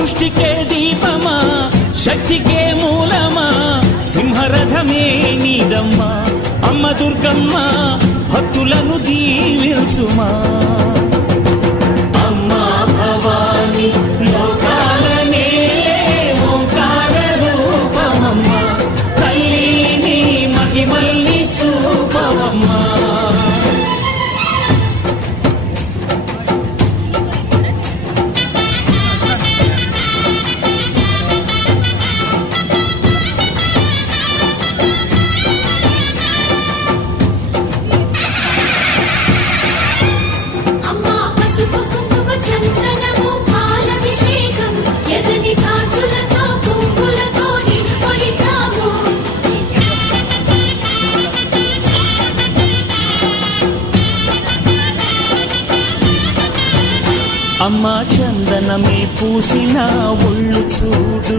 సృష్టికే దీపమా శక్తికే మూలమా సింహరథమే నీదమ్మా అమ్మ దుర్గమ్మ భక్తులను దీవించుమా అమ్మా భవాని లోకాల నేలే ఓంకార రూపమమ్మా తల్లిని మహిమల్ని చూపవమ్మా అమ్మా చందనమే పూసిన ఒళ్ళు చూడు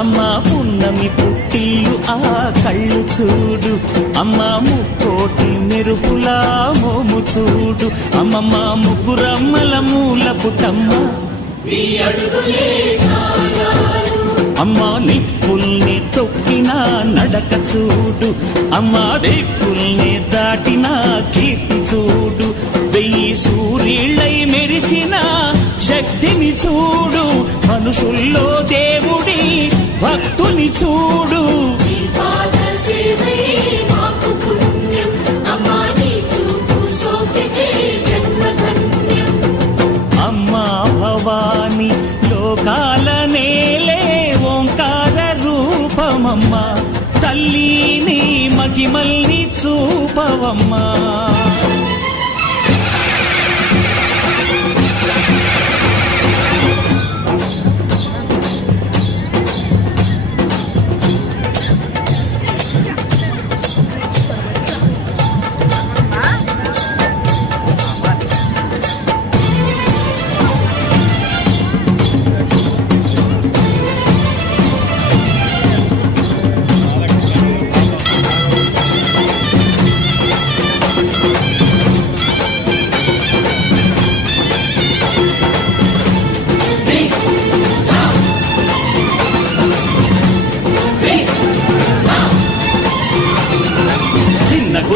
అమ్మా పున్నమి పుట్టిల్లు ఆ కళ్ళు చూడు అమ్మా ముక్కోటి మెరుపులా మోము చూడు అమ్మమ్మ ముగ్గురమ్మల మూల పుటమ్మ అమ్మా నిప్పుల్ని తొక్కిన నడక చూడు అమ్మా దిక్కుల్ని దాటిన కీర్తి చూడు వెయ్యి సూర్యుళ్ళై మెరిసిన శక్తిని చూడు మనుషుల్లో దేవుడి భక్తుని చూడు అమ్మా భవాని లోకాల నేలే ఓంకార రూపమమ్మా తల్లిని మహిమల్ని చూపవమ్మా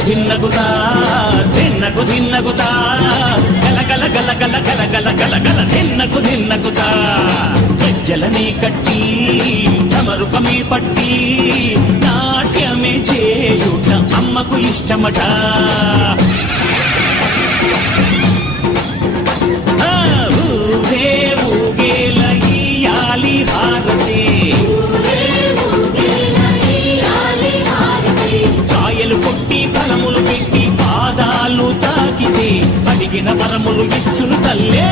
ధిన్నగుతా ధిన్నగు ధిన్నగుతా గల గల గల గల గల గల గల గల ధిన్నగుతా గజ్జలనే కట్టి ఢమరుకమే పట్టి నాట్యమే చేయుట అమ్మకు ఇష్టమట ఊగే ఊగేల ఇయ్యాలి హారతే కాయలు కొట్టి ఫలములు పెట్టి పాదాలు తాకితే అడిగిన వరములు ఇచ్చును తల్లే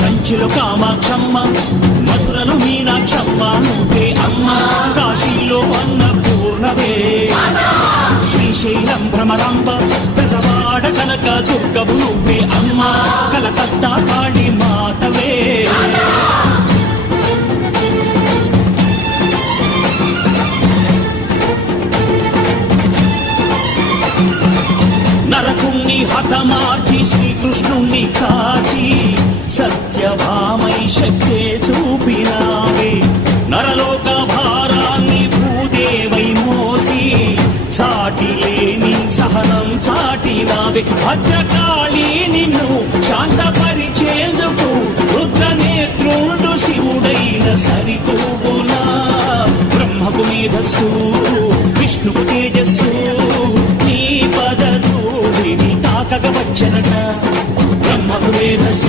కంచిలో కామాక్షమ్మ మధురలు మీనాక్షమ్మ నువ్వే అమ్మ కాశీలో అన్నపూర్ణవే శ్రీశైలం భ్రమరాంబ పెసవాడ కనక దుర్గవు నువ్వే అమ్మ కలకత్తా కాళీ మాతవే నరకుణ్ణి హతమార్చి శ్రీకృష్ణుణ్ణి కాచి సత్యభామై శక్తే చూపినావే నరలోక భారాన్ని భూదేవై మోసి సాటి లేని సహనం చాటినావే భద్రకాళి నిన్ను శాంతపరిచేందుకు రుద్రనేత్రుడు శివుడైన సరితూగునా బ్రహ్మకు మేధస్సు విష్ణుకు తేజస్సు నీ పదధూళిని తాకగ వచ్చనట బ్రహ్మకు మేధస్సు